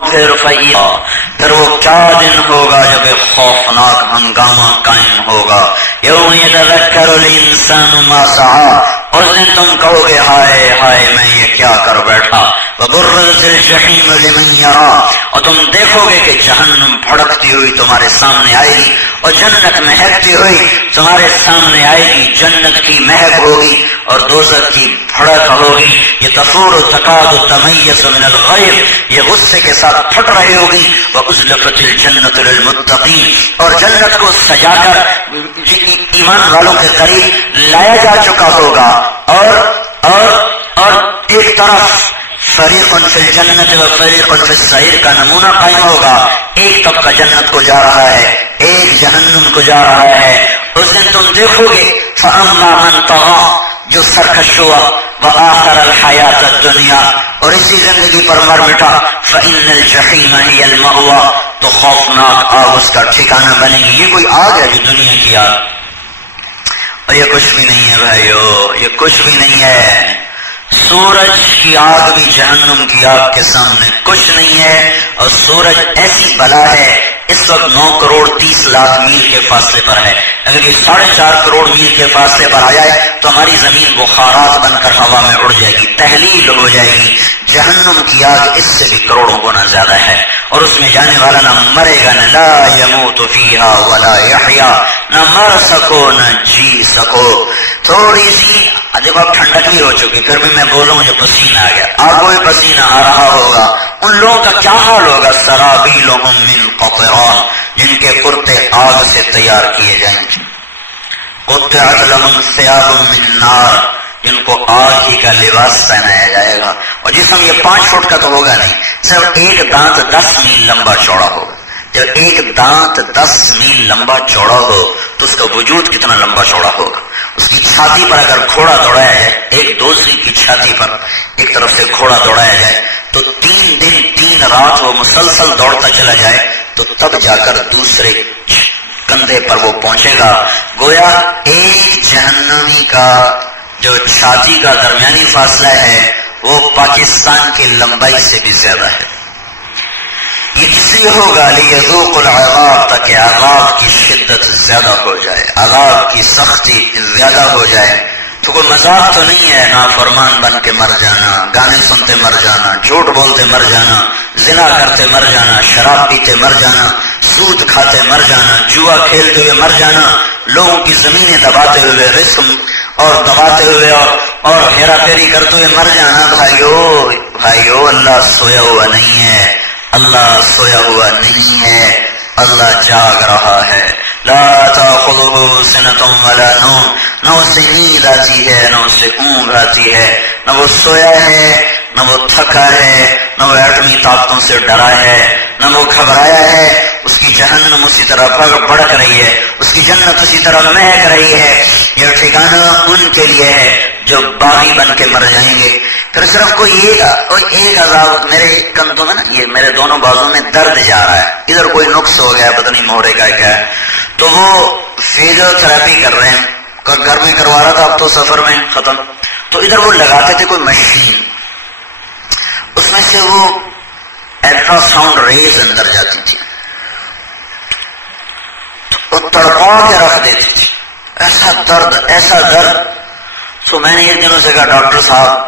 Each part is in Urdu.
پھر وہ کیا دن ہوگا جب ایک خوفناک ہنگامہ قائم ہوگا. یوم یتذکر الانسان ما سعی، اس دن تم کہو گے ہائے ہائے میں یہ کیا کر بیٹھا. وبرزت الجحیم لمن یرا، اور تم دیکھو گے کہ جہنم بھڑکتی ہوئی تمہارے سامنے آئے گی اور جنت مہکتی ہوئی تمہارے سامنے آئے گی. جنت کی مہک ہوگی اور دوزخ کی بھڑک ہوگی. یہ تفور تکاد تمیز من الغیظ، یہ غصے کے ساتھ پھٹ رہی ہوگی. وازلفت الجنت للمتقین، اور جنت کو سجا کر ایمان والوں کے قریب لایا جا چکا ہوگا. اور ایک طرف فریق فی الجنت و فریق فی السعیر کا نمونہ قائم ہوگا. ایک طبقہ جنت کو جا رہا ہے، ایک جہنم کو جا رہا ہے. اس دن تم دیکھو گے فاما من طغى، جو سرکش ہوا، وآخر الحیات الدنیا، اور اسی زندگی پر مر مٹا، فإن الجحیم ہی المأوی، تو خوفناک آگ اس کا ٹھکانہ بنے گی. یہ کوئی آگ ہے جو دنیا کی آگ، اور یہ کچھ بھی نہیں ہے بھائیو، یہ کچھ بھی نہیں ہے. سورج کی آگ بھی جہنم کی آگ کے سامنے کچھ نہیں ہے. اور سورج ایسی بلا ہے، اس وقت 9 کروڑ 30 لاکھ میل کے فاصلے پر ہے. اگر یہ 4.5 کروڑ میل کے فاصلے پر آ جائے تو ہماری زمین بخارات بن کر ہوا میں اڑ جائے گی، تحلیل ہو جائے گی. جہنم کی آگ اس سے بھی کروڑوں گنا زیادہ ہے، اور اس میں جانے والا نہ مرے گا، نہ لا یموت فیہا ولا یحیا، نہ مر سکو نہ جی سکو. تھوڑی سی دیکھو اب ٹھنڈک بھی ہو چکی، پھر بھی میں بولوں مجھے پسینہ آ گیا. آپ کو بھی پسینہ آ رہا ہوگا. ان لوگوں کا کیا حال ہوگا؟ سرابیلہم من قطران، جن کے کرتے آگ سے تیار کیے جائیں گے. قطعت لہم ثیاب من نار، جن کو آگ ہی کا لباس پہنایا جائے گا. اور جسم یہ 5 فٹ کا تو ہوگا نہیں، صرف ایک دانت 10 میل لمبا چوڑا ہوگا. جب ایک دانت 10 میل لمبا چوڑا ہو تو اس کا وجود کتنا لمبا چوڑا ہوگا. اس کی چھاتی پر اگر گھوڑا دوڑایا جائے، ایک دوسری کی چھاتی پر ایک طرف سے گھوڑا دوڑایا جائے تو 3 دن 3 رات وہ مسلسل دوڑتا چلا جائے تو تب جا کر دوسرے کندھے پر وہ پہنچے گا. گویا ایک جہنمی کا جو چھاتی کا درمیانی فاصلہ ہے وہ پاکستان کی لمبائی سے بھی زیادہ ہے. یہ اس لیے ہوگا لیذوق العذاب، تاکہ عذاب کی شدت زیادہ ہو جائے، عذاب کی سختی زیادہ ہو جائے. تو کوئی مذاق تو نہیں ہے نافرمان بن کے مر جانا، گانے سنتے مر جانا، جھوٹ بولتے مر جانا، زنا کرتے مر جانا، شراب پیتے مر جانا، سود کھاتے مر جانا، جوا کھیلتے ہوئے مر جانا، لوگوں کی زمینیں دباتے ہوئے، رزق اور دباتے ہوئے اور ہیرا پھیری کرتے ہوئے مر جانا. بھائیو اللہ سویا ہوا نہیں ہے، اللہ سویا ہوا نہیں ہے، اللہ جاگ رہا ہے. لا تأخذه سنة ولا نوم، نہ اسے نیند آتی ہے نہ اسے اونگ آتی ہے، نہ وہ سویا ہے نہ وہ تھکا ہے، نہ وہ ایٹمی طاقتوں سے ڈرا ہے، نہ وہ گھبرایا ہے. اس کی جہنم اسی طرح بھڑک رہی ہے، اس کی جنت اسی طرح مہک رہی ہے. یہ ٹھکانہ ان کے لیے ہے جو باغی بن کے مر جائیں گے. پھر صرف کوئی ایک عذاب میرے کندھوں میں نا، یہ میرے دونوں بازوں میں درد جا رہا ہے، ادھر کوئی نقص ہو گیا پتہ نہیں مورے کا کیا ہے، تو وہ فیزیو تھراپی کر رہے ہیں، گھر میں کروا رہا تھا، اب تو سفر میں ختم. تو ادھر وہ لگاتے تھے کوئی مشین، اس میں سے وہ الٹرا ساؤنڈ ریز اندر جاتی تھی، تو تڑپا کے رکھ دیتی تھی. ایسا درد. تو میں نے ایک دنوں سے کہا ڈاکٹر صاحب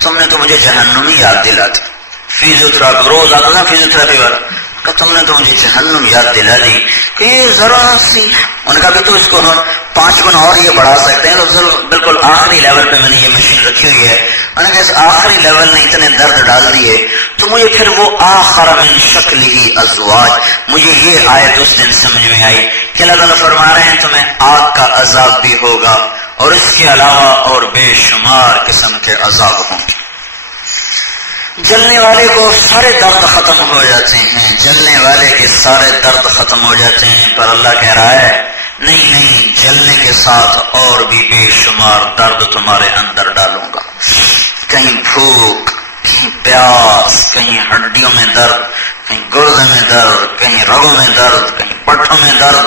تم نے تو مجھے جہنم ہی یاد دلا دی. فیزیو تھراپی روز آتا تھا فیزیو تھراپی والا، کہ تم نے تو مجھے جہنم یاد دلا دی کہ یہ ذرا سی. ان کا بھی تو اس کو 5 گنا اور یہ بڑھا سکتے ہیں. تو بالکل آخری لیول پہ میں نے یہ مشین رکھی ہوئی ہے. میں نے کہا اس آخری لیول نے اتنے درد ڈال دیے تو مجھے پھر وہ آخر من شکلہ ازواج، مجھے یہ آیت اس دن سمجھ میں آئی کہ اللہ تعالیٰ فرما رہے ہیں تمہیں آگ کا عذاب بھی ہوگا اور اس کے علاوہ اور بے شمار قسم کے عذاب ہوں گے. جلنے والے کو سارے درد ختم ہو جاتے ہیں، جلنے والے کے سارے درد ختم ہو جاتے ہیں، پر اللہ کہہ رہا ہے نہیں، جلنے کے ساتھ اور بھی بے شمار درد تمہارے اندر ڈالوں گا. کہیں بھوک، کہیں پیاس، کہیں ہڈیوں میں درد، کہیں گردے میں درد، کہیں رگوں میں درد، کہیں پٹھوں میں درد.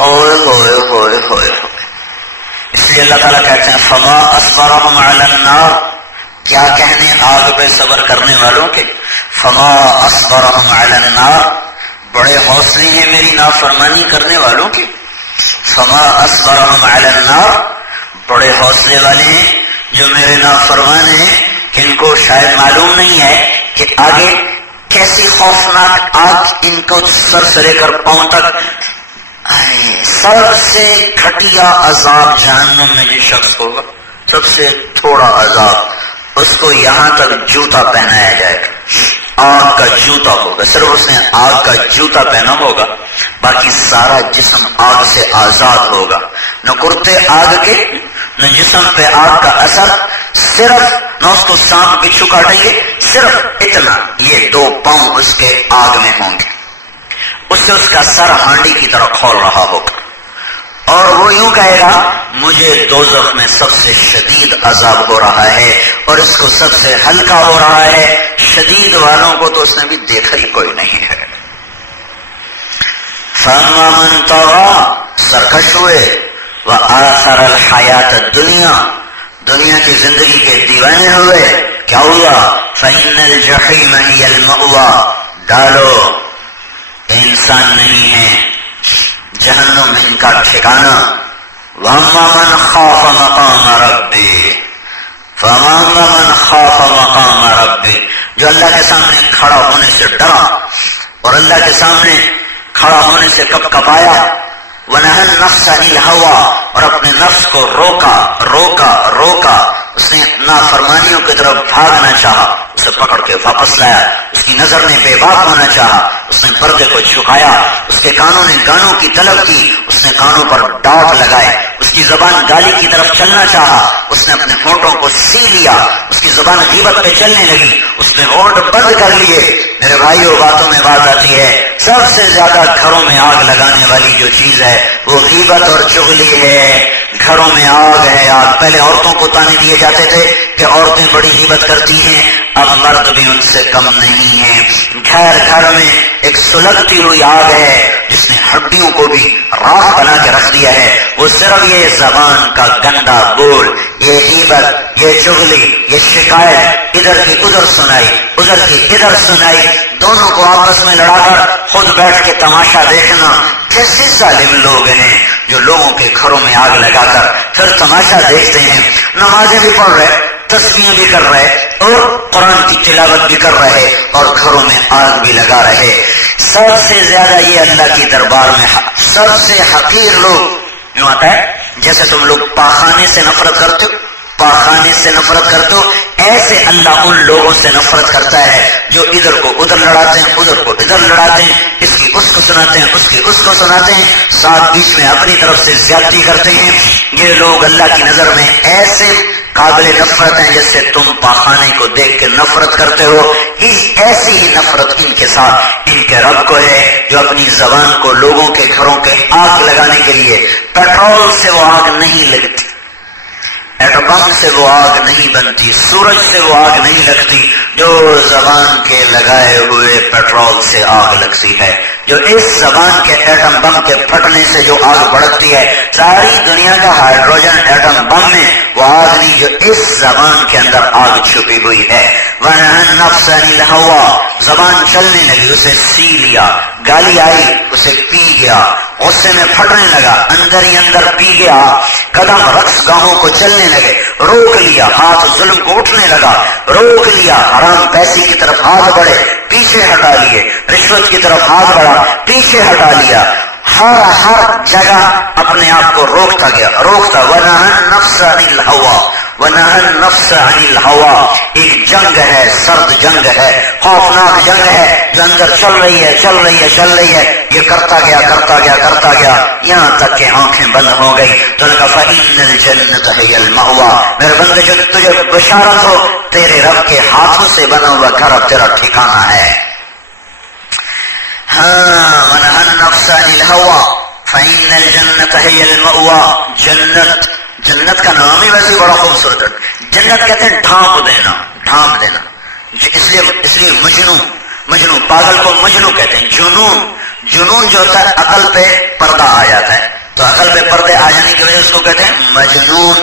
اوئے ہوئے ہوئے ہوئے ہوئے. اس لیے اللہ تعالیٰ کہتے ہیں فما اصبرهم علی النار، کیا کہنے آگ پہ صبر کرنے والوں کے. فما اصبرهم علی النار، بڑے حوصلے ہیں میری نافرمانی کرنے والوں کے. فما اصبرهم علی النار، بڑے حوصلے والے ہیں جو میرے نافرمان ہیں. ان کو شاید معلوم نہیں ہے کہ آگے کیسی خوفناک آگ ان کو سر سے لے کر پاؤں تک. سب سے گھٹیا عذاب جہنم میں جو شخص ہوگا، سب سے تھوڑا عذاب، اس کو یہاں تک جوتا پہنایا جائے گا. آگ کا جوتا ہوگا، صرف اس نے آگ کا جوتا پہنا ہوگا، باقی سارا جسم آگ سے آزاد ہوگا. نہ کرتے آگ کے، نہ جسم پہ آگ کا اثر، صرف نہ اس کو سانپ بچھو کاٹیں گے، صرف اتنا، یہ 2 پاؤں اس کے آگ میں ہوں گے. اس سے اس کا سر ہانڈی کی طرح کھول رہا ہوگا، اور وہ یوں کہے گا مجھے دوزخ میں سب سے شدید عذاب ہو رہا ہے اور اس کو سب سے ہلکا ہو رہا ہے. شدید والوں کو تو اس نے بھی دیکھا ہی کوئی نہیں ہے. فَأَمَّا مَنْ طَغَىٰ، سرکش ہوئے، وَآثَرَ الْحَيَاةَ الدُّنْيَا، دنیا کی زندگی کے دیوانے ہوئے. کیا ہوا؟ فَإِنَّ الْجَحِيمَ هِيَ الْمَأْوَىٰ، ڈالو انسان نہیں ہے، جہنم میں ان کا ٹھکانہ. وَأَمَّا مَنْ خَافَ مَقَامَ رَبِّهِ، فَأَمَّا مَنْ خَافَ مَقَامَ رَبِّهِ، جو اللہ کے سامنے کھڑا ہونے سے ڈرا اور اللہ کے سامنے کھڑا ہونے سے کب کپایا. وَنَهَى النَّفْسَ عَنِ الْهَوَىٰ، اور اپنے نفس کو روکا. اس نے نافرمانیوں کی طرف بھاگنا چاہا، اسے پکڑ کے واپس لایا. اس کی نظر نے بے باک ہونا چاہا، اس نے پردے کو جھکایا. اس کے کانوں نے گانوں کی طلب کی، اس نے کانوں پر ڈاٹ لگائے. اس کی زبان گالی کی طرف چلنا چاہا، اس نے اپنے ہونٹوں کو سی لیا. اس کی زبان غیبت پہ چلنے لگی، اس نے ہونٹ بند کر لیے. میرے بھائیوں، باتوں میں بات آتی ہے، سب سے زیادہ گھروں میں آگ لگانے والی جو چیز ہے وہ غیبت اور چغلی ہے. گھروں میں آگ ہے، آگ. پہلے عورتوں کو تانے دیے جاتے تھے کہ عورتیں بڑی غیبت کرتی ہیں، اب مرد بھی ان سے کم نہیں ہیں. گھر میں ایک سلگتی ہوئی آگ ہے جس نے ہڈیوں کو بھی راکھ بنا کے رکھ دیا ہے. وہ صرف یہ زبان کا گندا بول، یہ غیبت، یہ چغلی، یہ شکایت، ادھر کی ادھر سنائی، ادھر کی ادھر سنائی، دونوں کو آپس میں لڑا کر خود بیٹھ کے تماشا دیکھنا. کیسے ظالم لوگ ہیں جو لوگوں کے گھروں میں آگ لگا کر پھر تماشا دیکھتے ہیں. نمازیں بھی پڑھ رہے، تسبیحیں بھی کر رہے اور قرآن کی تلاوت بھی کر رہے اور گھروں میں آگ بھی لگا رہے. سب سے زیادہ یہ اللہ کی دربار میں سب سے حقیر لوگ یوں آتا ہے جیسے تم لوگ پاخانے سے نفرت کرتے ہو، پاخانے سے نفرت کرتے ہو، ایسے اللہ ان لوگوں سے نفرت کرتا ہے جو ادھر کو ادھر لڑاتے ہیں، ادھر کو ادھر لڑاتے ہیں، اس کی اس کو سناتے ہیں، اس کی اس کو سناتے ہیں، ساتھ بیچ میں اپنی طرف سے زیادتی کرتے ہیں. یہ لوگ اللہ کی نظر میں ایسے قابل نفرت ہیں جس سے تم پاخانے کو دیکھ کے نفرت کرتے ہو. ایسی ہی نفرت ان کے ساتھ ان کے رب کو ہے جو اپنی زبان کو لوگوں کے گھروں کے آگ لگانے کے لیے. پیٹرول سے وہ آگ نہیں لگتی، ایٹم بم سے وہ آگ نہیں بنتی، سورج سے وہ آگ نہیں لگتی، جو زبان کے لگائے ہوئے پیٹرول سے آگ لگتی ہے، جو اس زبان کے ایٹم بم کے پھٹنے سے جو آگ بڑھتی ہے. ساری دنیا کا ہائیڈروجن ایٹم بم میں وہ آگ نہیں جو اس زبان کے اندر آگ چھپی ہوئی ہے. وَنَهَى النَّفْسَ عَنِ الْهَوَىٰ، زبان چلنے لگی، اسے سی لیا، گالی آئی اسے پی گیا، غصے میں پھٹنے لگا، اندر ہی اندر پی گیا. قدم رقص گاہوں کو چلنے لگے، روک لیا. ہاتھ ظلم کو اٹھنے لگا، روک لیا. حرام پیسے کی طرف ہاتھ بڑھے، پیچھے ہٹا لیے. رشوت کی طرف ہاتھ بڑھا، پیچھے ہٹا لیا. ہر جگہ اپنے آپ کو روکتا گیا، روکتا. وَنَهَى النَّفْسَ عَنِ الْهَوَىٰ، وَنَهَى النَّفْسَ عَنِ الْهَوَىٰ. ایک جنگ ہے، سرد جنگ ہے، خوفناک جنگ ہے جو اندر چل رہی ہے. یہ کرتا گیا یہاں تک کہ آنکھیں بند ہو گئی. تو نے کہا فَإِنَّ الْجَنَّةَ هِيَ الْمَأْوَىٰ، میرے بندے جو تجھے بشارت ہو، تیرے رب کے ہاتھوں سے بنا ہوا گھر اب تیرا ٹھکانہ ہے. ہاں، وَنَهَى النَّفْسَ عَنِ الْهَوَىٰ فَإِنَّ الْجَنَّةَ هِيَ الْمَأْوَىٰ. جنت کا نام ہی ویسے بڑا خوبصورت ہے. جنت کہتے ہیں ڈھانپ دینا. اس لیے مجنون پاگل کو مجنون کہتے ہیں. جنون جو ہوتا ہے عقل پہ پردہ آ جاتا ہے، تو عقل پہ پردے آ جانے کی وجہ اس کو کہتے ہیں مجنون.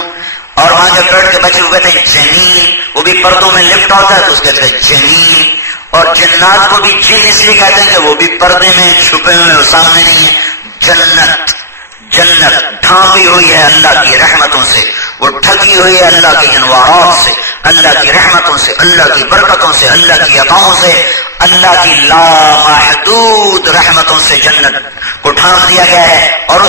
اور وہاں کے پیٹ کے بچے کو کہتے ہیں جنین، وہ بھی پردوں میں لپٹ ہوتا ہے تو اس کہتے ہیں جنین. اور جنات کو بھی جن اس لیے کہتے ہیں کہ وہ بھی پردے میں چھپے ہوئے وہ سامنے نہیں ہے. جنت ڈھانپی ہوئی ہے اللہ کی رحمتوں سے، وہ ڈھکی ہوئی ہے اللہ کی انوارات سے، اللہ کی رحمتوں سے، اللہ کی برکتوں سے، اللہ کی عطاؤں سے، اللہ کی لامحدود رحمتوں سے جنت کو ڈھانپ دیا گیا ہے. اور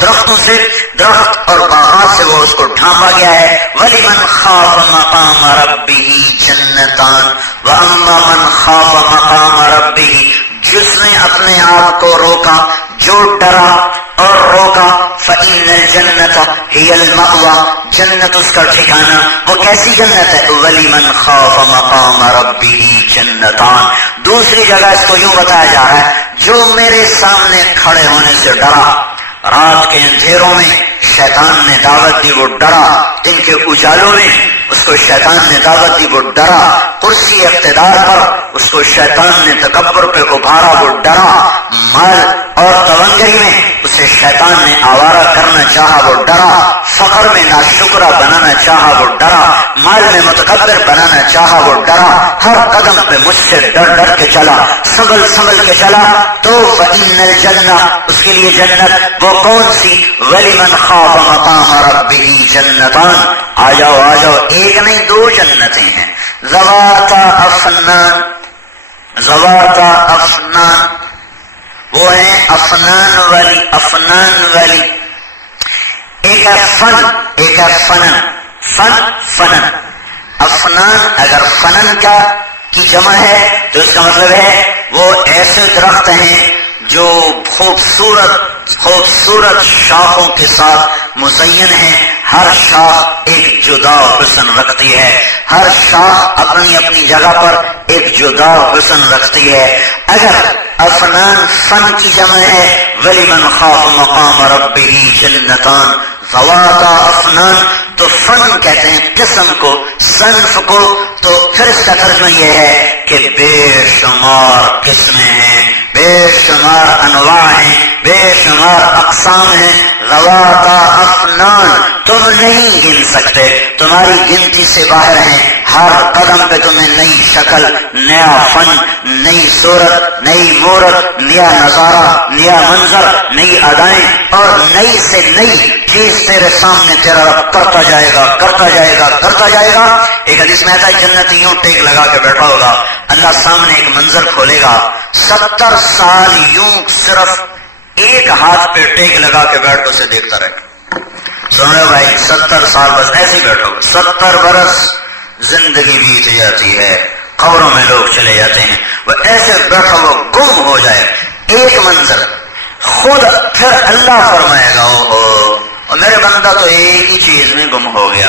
درختوں سے، درخت اور باغات سے وہ اس کو ڈھانپا گیا ہے. وَلِمَنْ خَافَ مَقَامَ رَبِّهِ جَنَّتَانِ وَأَمَّا مَنْ خَافَ مَقَامَ رَبِّهِ، جس نے اپنے آپ کو روکا، جو ڈرا اور روکا، فَإِنَّ الْجَنَّةَ هِيَ الْمَأْوَىٰ، جنت اس کا ٹھکانہ. وہ کیسی جنت ہے؟ وَلِمَنْ خَافَ مَقَامَ رَبِّهِ جَنَّتَانِ. دوسری جگہ اس کو یوں بتایا جا رہا ہے، جو میرے سامنے کھڑے ہونے سے ڈرا. رات کے اندھیروں میں شیطان نے دعوت دی، وہ ڈرا. دن کے اجالوں میں اس کو شیطان نے دعوت دی، وہ ڈرا. کرسی اقتدار پر اس کو شیطان نے تکبر پہ ابھارا، وہ ڈرا. مال اور تونگری میں اسے شیطان نے آوارہ کرنا چاہا، وہ ڈرا. فقر میں ناشکرا بنانا چاہا، وہ ڈرا. مال میں متکبر بنانا چاہا، وہ ڈرا. ہر قدم پہ مجھ سے ڈر ڈر کے چلا، سنبھل کے چلا. تو فإن الجنہ، اس کے لیے جنت وہ کون سی؟ وَلِمَنْ خَافَ مَقَامَ رَبِّهِ جَنَّتَانِ. آ جاؤ، ایک نہیں دو جنتیں ہیں. ذواتا افنان، وہ ہیں افنان والی. ایک ہے فن، ایک ہے فنن. افنان اگر فنن کی جمع ہے تو اس کا مطلب ہے وہ ایسے درخت ہیں جو خوبصورت شاخوں کے ساتھ مزین ہیں. ہر شاخ ایک جدا حسن رکھتی ہے، ہر شاخ اپنی اپنی جگہ پر ایک جدا حسن رکھتی ہے. اگر افنان فن کی جمع ہے، وَلِمَنْ خَافَ مَقَامَ رَبِّهِ جَنَّتَانِ ذَوَاتَا أَفْنَانٍ، تو فن کہتے ہیں قسم کو، صنف کو. تو پھر اس کا ترجمہ یہ ہے کہ بے شمار قسمیں ہیں، بے شمار انواع ہیں، بے شمار اقسام ہیں. ذواتا افنان، تم نہیں گن سکتے، تمہاری گنتی سے باہر ہیں. ہر قدم پہ تمہیں نئی شکل، نیا فن، نئی صورت، نئی مورت، نیا نظارہ، نیا منظر، نئی ادائیں اور نئی سے نئی چیز تیرے سامنے تیرا رب کرتا جائے گا. ایک حدیث میں آتا ہے جنتی یوں ٹیک لگا کے بیٹھا ہوگا، اللہ سامنے ایک منظر کھولے گا. 70 سال یوں صرف ایک ہاتھ پہ ٹیک لگا کے بیٹھ اسے دیکھتا رہے. سن لو بھائی، 70 سال بس ایسے ہی بیٹھو. 70 برس زندگی بیت جاتی ہے، قبروں میں لوگ چلے جاتے ہیں، وہ ایسے بیٹھا وہ گم ہو جائے. ایک منظر خود پھر اللہ فرمائے گا اور میرے بندہ تو ایک ہی چیز میں گم ہو گیا،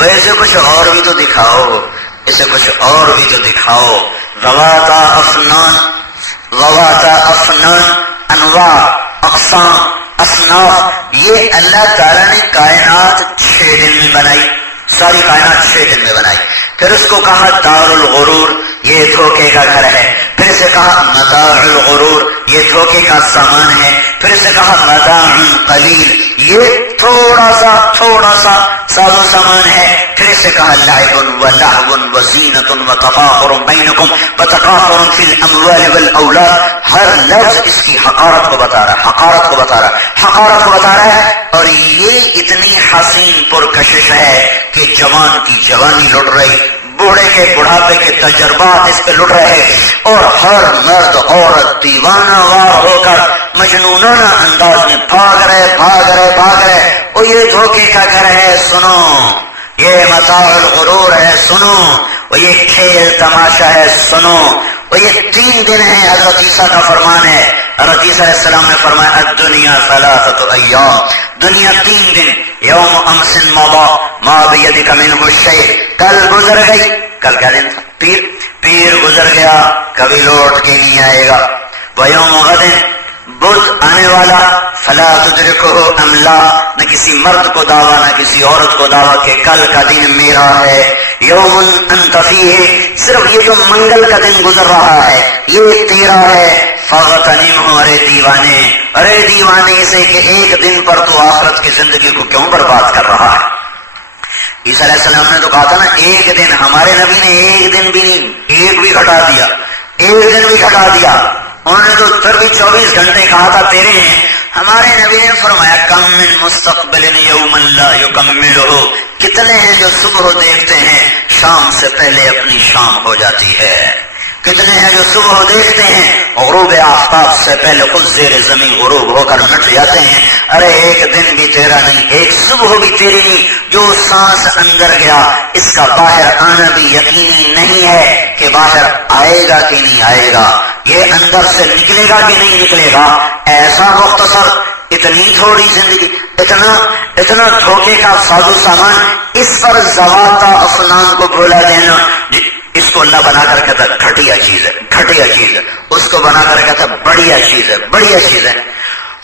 ویسے کچھ اور بھی تو دکھاؤ، اسے کچھ اور بھی تو دکھاؤ. ذواتا افنان، انواع، اقسام، اصناف. یہ اللہ تعالیٰ نے کائنات 6 دن میں بنائی، ساری کائنات 6 دن میں بنائی. پھر اس کو کہا دار الغرور، یہ دھوکے کا گھر ہے. پھر اسے کہا متاع الغرور، یہ دھوکے کا سامان ہے. پھر اسے کہا متاع قلیل، یہ تھوڑا سا ساز و سامان ہے. پھر اسے کہا لعب و لہو و زینت و تفاخر بینکم و تکاثر فی الاموال والاولاد. ہر لفظ اس کی حقارت کو بتا رہا ہے. اور یہ اتنی حسین پرکشش ہے کہ جوان کی جوانی لٹ رہی، بوڑھے کے بڑھاپے کے تجربات اس پہ لٹ رہے، اور ہر مرد عورت دیوانہ وار ہو کر مجنونانہ انداز میں بھاگ رہے. اور یہ دھوکے کا گھر ہے، سنو، یہ متاع الغرور ہے، سنو، اور یہ کھیل تماشا ہے، سنو. اور یہ 3 دن ہیں. حضرت عیسیٰ کا فرمان ہے، حضرت عیسیٰ علیہ السلام نے فرمایا الدنیا 3 ایام، دنیا 3 دن. یوم امس مضى ما بیدک منہ الشیء، کل گزر گئی. کل کیا دن تھا؟ پیر گزر گیا، کبھی لوٹ کے نہیں آئے گا. ویوم غد، بدھ آنے والا، فلا تدرکہ املا، نہ کسی مرد کو دعویٰ نہ کسی عورت کو دعویٰ کہ کل کا دن میرا ہے. یوم انت فیہ، صرف یہ جو منگل کا دن گزر رہا ہے یہ تیرا ہے. فاغتنمہ، ارے دیوانے سے کہ ایک دن پر تو آخرت کی زندگی کو کیوں برباد کر رہا ہے. عیسیٰ علیہ السلام نے تو کہا تھا نا ایک دن، ہمارے نبی نے ایک دن بھی نہیں، ایک بھی گھٹا دیا، ایک دن بھی گھٹا دیا، انہوں نے تو پھر بھی 24 گھنٹے کہا تھا تیرے ہیں۔ ہمارے نبی نے فرمایا کم من مستقبل یوم لا یکملہ، کتنے ہیں جو صبح دیکھتے ہیں شام سے پہلے اپنی شام ہو جاتی ہے، کتنے ہیں جو صبح دیکھتے ہیں غروب آفتاب سے پہلے خود زیر زمین غروب ہو کر مٹ جاتے ہیں۔ ارے ایک دن بھی تیرا نہیں، ایک صبح بھی تیری نہیں، جو سانس اندر گیا اس کا باہر آنا بھی یقینی نہیں ہے کہ باہر آئے گا کہ نہیں آئے گا، یہ اندر سے نکلے گا کہ نہیں نکلے گا۔ ایسا مختصر، اتنی تھوڑی زندگی، اتنا دھوکے کا ساز و سامان، اس پر ذوات افنان کو بھولا دینا، اس کو اللہ بنا کر کہتا ہے گھٹیا چیز ہے، گھٹیا چیز ہے، اس کو بنا کر کہتا ہے بڑھیا چیز ہے، بڑھیا چیز ہے۔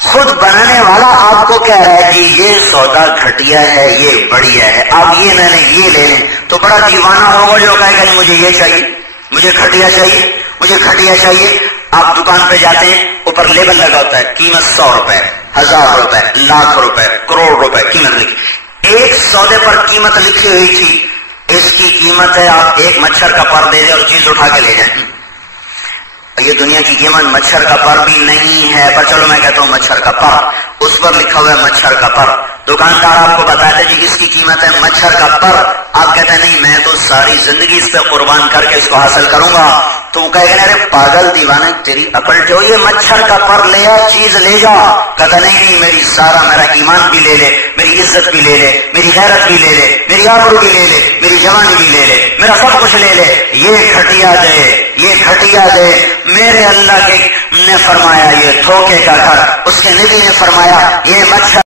خود بنانے والا آپ کو کہہ رہا ہے کہ یہ سودا گھٹیا ہے، یہ بڑھیا ہے، آپ یہ نہ لیں یہ لے لیں، تو بڑا دیوانہ ہوگا جو کہے گا مجھے یہ چاہیے، مجھے گھٹیا چاہیے، مجھے گھٹیا چاہیے۔ آپ دکان پہ جاتے ہیں، اوپر لیبل لگا ہوتا ہے قیمت 100 روپے، 1000 روپے، لاکھ روپے، کروڑ روپے قیمت لکھی، ایک سودے پر قیمت لکھی ہوئی تھی، اس کی قیمت ہے آپ ایک مچھر کا پر دے دیں اور چیز اٹھا کے لے جائیں۔ یہ دنیا کی قیمت مچھر کا پر بھی نہیں ہے، پر چلو میں کہتا ہوں مچھر کا پر، اس پر لکھا ہوا ہے مچھر کا پر۔ دکاندار آپ کو بتاتا ہے جی اس کی قیمت ہے مچھر کا پر، آپ کہتے ہیں نہیں میں تو ساری زندگی اس پہ قربان کر کے اس کو حاصل کروں گا، تو وہ کہے گا ارے پاگل دیوانے تیری عقل جو یہ مچھر کا پر لے آ، چیز لے جا۔ کہتا نہیں میری سارا میرا ایمان بھی لے لے، میری عزت بھی لے لے، میری غیرت بھی لے لے، میری آبرو بھی لے لے، میری جوانی بھی لے لے، میرا سب کچھ لے لے، یہ گھٹیا دے، یہ گھٹیا دے۔ میرے اللہ کے نے فرمایا یہ دھوکے کا گھر، اس کے نبی نے فرمایا یہ مچھر